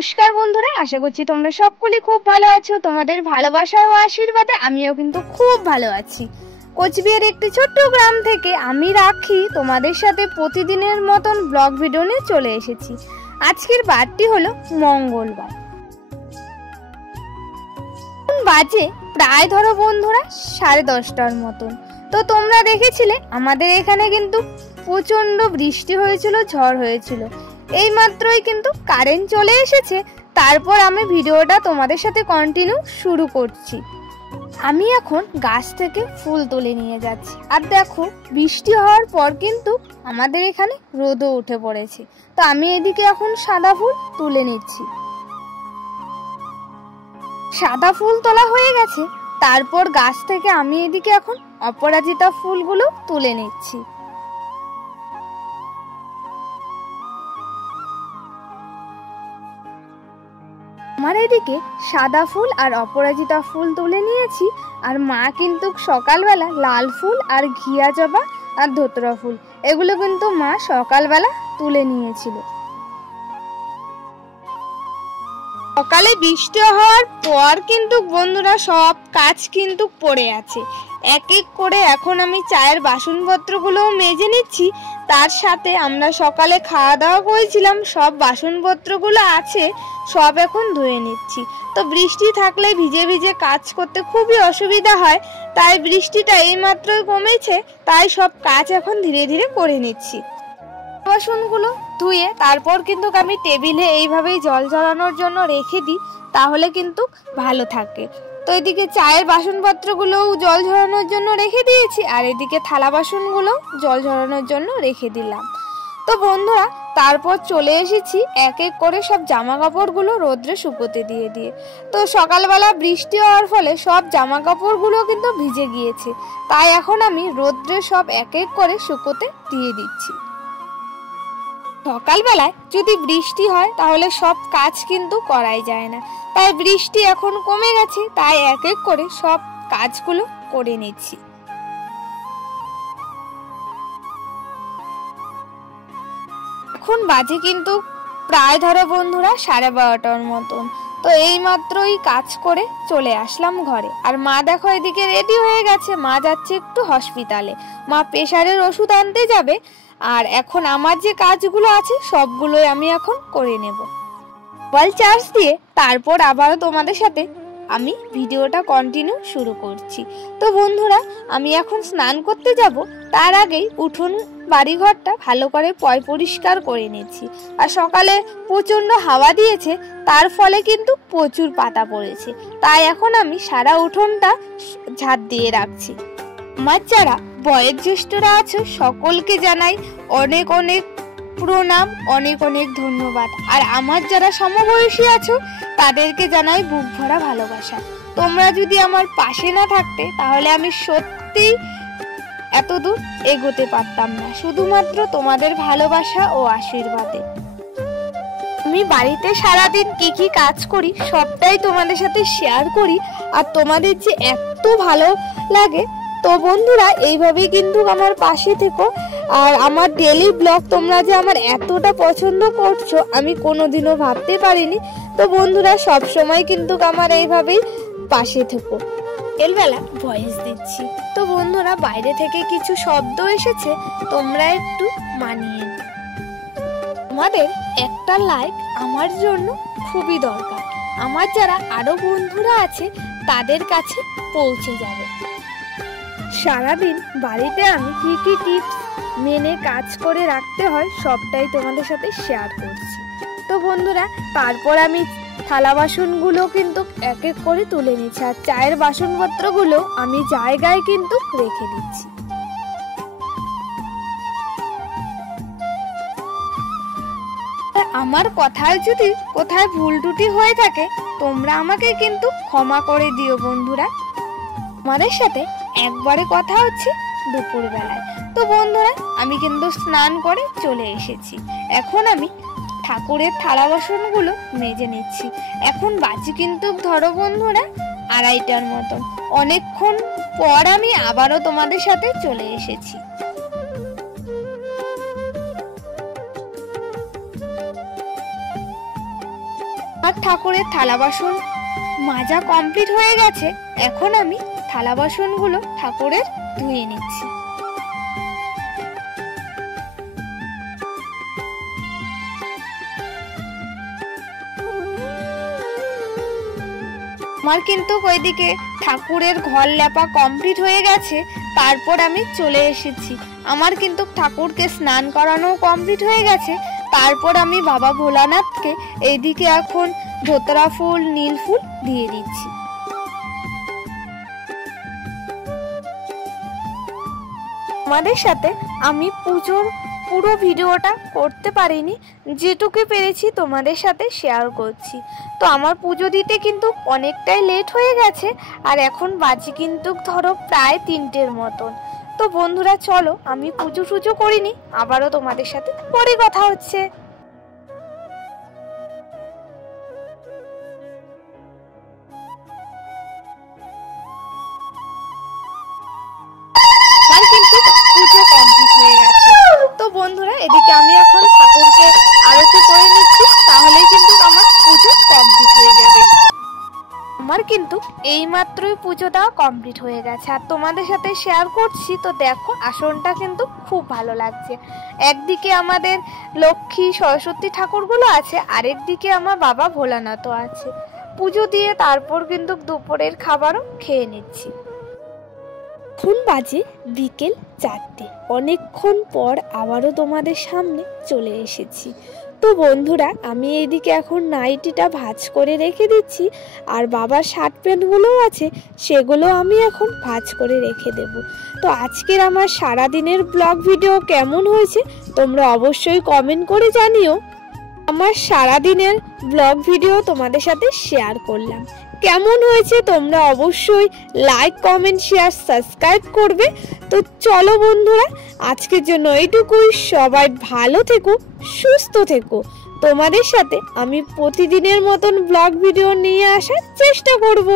নমস্কার বন্ধুরা, আশা করছি তোমরা সকলেই খুব ভালো আছো। তোমাদের ভালোবাসা ও আশীর্বাদে আমিও কিন্তু খুব ভালো আছি। কোচবিহার একটি ছোট্ট গ্রাম থেকে আমি রাখি তোমাদের সাথে প্রতিদিনের মতন ব্লগ ভিডিও নিয়ে চলে এসেছি। আজকের বারটি হলো মঙ্গলবার। বাজে প্রায় ধরো বন্ধুরা 10:30টার মতন। তো তোমরা দেখেছিলে আমাদের এখানে কিন্তু প্রচন্ড বৃষ্টি হয়েছিল, ঝড় হয়েছিল। এই মাত্রই কিন্তু কারেন্ট চলে এসেছে। তারপর আমি ভিডিওটা তোমাদের সাথে কন্টিনিউ শুরু করছি। আমি এখন গাছ থেকে ফুল তুলে নিয়ে যাচ্ছি। আর দেখো, বৃষ্টি হওয়ার পর কিন্তু আমাদের এখানে রোদও উঠে পড়েছে। তো আমি এদিকে এখন সাদা ফুল তুলে নিচ্ছি। সাদা ফুল তোলা হয়ে গেছে। তারপর গাছ থেকে আমি এদিকে এখন অপরাজিতা ফুলগুলো তুলে নিচ্ছি। আমার এদিকে সাদা ফুল আর অপরাজিতা ফুল তুলে নিয়েছি। আর মা কিন্তু সকালবেলা লাল ফুল আর ঘিয়া জবা আর ধুতরা ফুল এগুলো কিন্তু মা সকালবেলা তুলে নিয়েছিল। সকালে বৃষ্টি হওয়ার পর কিন্তু বন্ধুরা সব কাজ কিন্তু পড়ে আছে। এক এক করে এখন আমি চায়ের বাসনপত্রগুলোও মেজে নিচ্ছি। তার সাথে আমরা সকালে খাওয়া দাওয়া করেছিলাম, সব বাসনপত্রগুলো আছে, সব এখন ধুয়ে নিচ্ছি। তো বৃষ্টি থাকলে ভিজে ভিজে কাজ করতে খুবই অসুবিধা হয়। তাই বৃষ্টিটা এইমাত্রই কমেছে, তাই সব কাজ এখন ধীরে ধীরে করে নিচ্ছি। বাসনগুলো ধুয়ে তারপর কিন্তু আমি টেবিলে এইভাবেই জল ঝরানোর জন্য রেখে দিই, তাহলে কিন্তু ভালো থাকে। তো এদিকে চায়ের বাসনপত্রগুলোও জল ঝরানোর জন্য রেখে দিয়েছি, আর এদিকে থালা বাসনগুলো জল ঝরানোর জন্য রেখে দিলাম। তো বন্ধুরা, তারপর চলে এসেছি এক এক করে সব জামা কাপড়গুলো রোদ্রে শুকোতে দিয়ে। তো সকালবেলা বৃষ্টি হওয়ার ফলে সব জামা কাপড়গুলো কিন্তু ভিজে গিয়েছে। তাই এখন আমি রোদ্রে সব এক এক করে শুকোতে দিয়ে দিচ্ছি। সকালবেলায় যদি বৃষ্টি হয় তাহলে সব কাজ কিন্তু করাই যায় না। তাই বৃষ্টি এখন কমে গেছে, তাই এক এক করে সব কাজগুলো করে নিচ্ছি। এখন বাজে কিন্তু প্রায় ধরো বন্ধুরা 12:30টার মতন। তো এই মাত্রই কাজ করে চলে আসলাম ঘরে। আর মা দেখো এদিকে রেডি হয়ে গেছে, মা যাচ্ছে একটু হসপিটালে, মা প্রেশারের ওষুধ আনতে যাবে। আর এখন আমার যে কাজগুলো আছে সবগুলোই আমি এখন করে নেব। মোবাইল চার্জ দিয়ে তারপর আবারও তোমাদের সাথে আমি ভিডিওটা কন্টিনিউ শুরু করছি। তো বন্ধুরা, আমি এখন স্নান করতে যাব। তার আগেই উঠোন বাড়িঘরটা ভালো করে পরিষ্কার করে নিচ্ছি। আর সকালে প্রচন্ড হাওয়া দিয়েছে, তার ফলে কিন্তু প্রচুর পাতা পড়েছে। তাই এখন আমি সারা উঠোনটা ঝাড় দিয়ে রাখছি। আমার যারা বয়োজ্যেষ্ঠরা আছো সকলকে জানাই অনেক অনেক প্রণাম, অনেক অনেক ধন্যবাদ। আর আমার যারা সমবয়সী আছো তাদেরকে জানাই বুক ভরা ভালোবাসা। তোমরা যদি আমার পাশে না থাকতে তাহলে আমি সত্যি এতদূর এগোতে পারতাম না, শুধুমাত্র তোমাদের ভালোবাসা ও আশীর্বাদে। আমি বাড়িতে সারাদিন কি কাজ করি সবটাই তোমাদের সাথে শেয়ার করি, আর তোমাদের যে এত ভালো লাগে। তো বন্ধুরা, এইভাবেই কিন্তু আমার পাশে থেকো। আর আমার ডেলি ব্লগ তোমরা যে আমার এতটা পছন্দ করছো আমি কোনোদিনও ভাবতে পারিনি। তো বন্ধুরা, সব সময় কিন্তু আমার এইভাবেই পাশে থেকো। বিকেলবেলা ভয়েস দিচ্ছি। তো বন্ধুরা, বাইরে থেকে কিছু শব্দ এসেছে, তোমরা একটু মানিয়ে নিও। তোমাদের একটা লাইক আমার জন্য খুবই দরকার। আমার যারা আরো বন্ধুরা আছে তাদের কাছে পৌঁছে যাবে। সারাদিন বাড়িতে আমি কি টিপস মেনে কাজ করে রাখতে হয় সবটাই তোমাদের সাথে শেয়ার করছি। তো বন্ধুরা, তারপর আমি থালা বাসনগুলো কিন্তু এক এক করে তুলে নিচ্ছি। আর চায়ের বাসনপত্রগুলো আমি জায়গায় কিন্তু রেখে দিচ্ছি। আমার কথায় যদি কোথায় ভুল ত্রুটি হয়ে থাকে তোমরা আমাকে কিন্তু ক্ষমা করে দিও বন্ধুরা। আমাদের সাথে একবারে কথা হচ্ছে দুপুর বেলায়। তো বন্ধুরা, আমি কিন্তু স্নান করে চলে এসেছি। এখন আমি ঠাকুরের থালা বাসনগুলো মেজে নিচ্ছি। এখন বাজে কিন্তু ধরো বন্ধুরা 2:30টার মতন। অনেকক্ষণ পর আমি আবারও তোমাদের সাথে চলে এসেছি। আমার ঠাকুরের থালা বাসন মাজা কমপ্লিট হয়ে গেছে। এখন আমি থালা বাসনগুলো ঠাকুরের ধুয়ে নিচ্ছি। আমার কিন্তু ওইদিকে ঠাকুরের ঘর লেপা কমপ্লিট হয়ে গেছে। তারপর আমি চলে এসেছি, আমার কিন্তু ঠাকুরকে স্নান করানো কমপ্লিট হয়ে গেছে। তারপর আমি বাবা ভোলানাথকে এইদিকে এখন ধোতরা ফুল নীল ফুল দিয়ে দিচ্ছি। আমাদের সাথে আমি পুজোর পুরো ভিডিওটা করতে পারিনি, যেটুকু পেরেছি তোমাদের সাথে শেয়ার করছি। তো আমার পুজো দিতে কিন্তু অনেকটাই লেট হয়ে গেছে, আর এখন বাজে কিন্তু ধরো প্রায় 3টের মতন। তো বন্ধুরা চলো, আমি পুজো করিনি, আবারও তোমাদের সাথে পরে কথা হচ্ছে। কিন্তু পুজো কমপ্লিট হয়ে গেছে। তো বন্ধুরা এদিকে আমি এখন ঠাকুরকে আরতি করে নিচ্ছি, তাহলেই কিন্তু আমার পুজো কমপ্লিট হয়ে যাবে। আমার কিন্তু এই মাত্রই পুজো দেওয়া কমপ্লিট হয়ে গেছে, আর তোমাদের সাথে শেয়ার করছি। তো দেখো আসনটা কিন্তু খুব ভালো লাগছে। একদিকে আমাদের লক্ষ্মী সরস্বতী ঠাকুরগুলো আছে, আরেকদিকে আমার বাবা ভোলানাথও আছে। পুজো দিয়ে তারপর কিন্তু দুপুরের খাবারও খেয়ে নিচ্ছি। এখন বাজে বিকেল 4টে, অনেকক্ষণ পর আবারও তোমাদের সামনে চলে এসেছি। তো বন্ধুরা আমি এইদিকে এখন নাইটিটা ভাঁজ করে রেখে দিচ্ছি, আর বাবার শার্ট প্যান্টগুলোও আছে, সেগুলো আমি এখন ভাঁজ করে রেখে দেব। তো আজকের আমার সারাদিনের ব্লগ ভিডিও কেমন হয়েছে তোমরা অবশ্যই কমেন্ট করে জানিও। আমার সারাদিনের ব্লগ ভিডিও তোমাদের সাথে শেয়ার করলাম, কেমন হয়েছে তোমরা অবশ্যই লাইক কমেন্ট শেয়ার সাবস্ক্রাইব করবে। তো চলো বন্ধুরা আজকের জন্য এইটুকুই, সবাই ভালো থেকো, সুস্থ থেকো। তোমাদের সাথে আমি প্রতিদিনের মতন ব্লগ ভিডিও নিয়ে আসার চেষ্টা করব।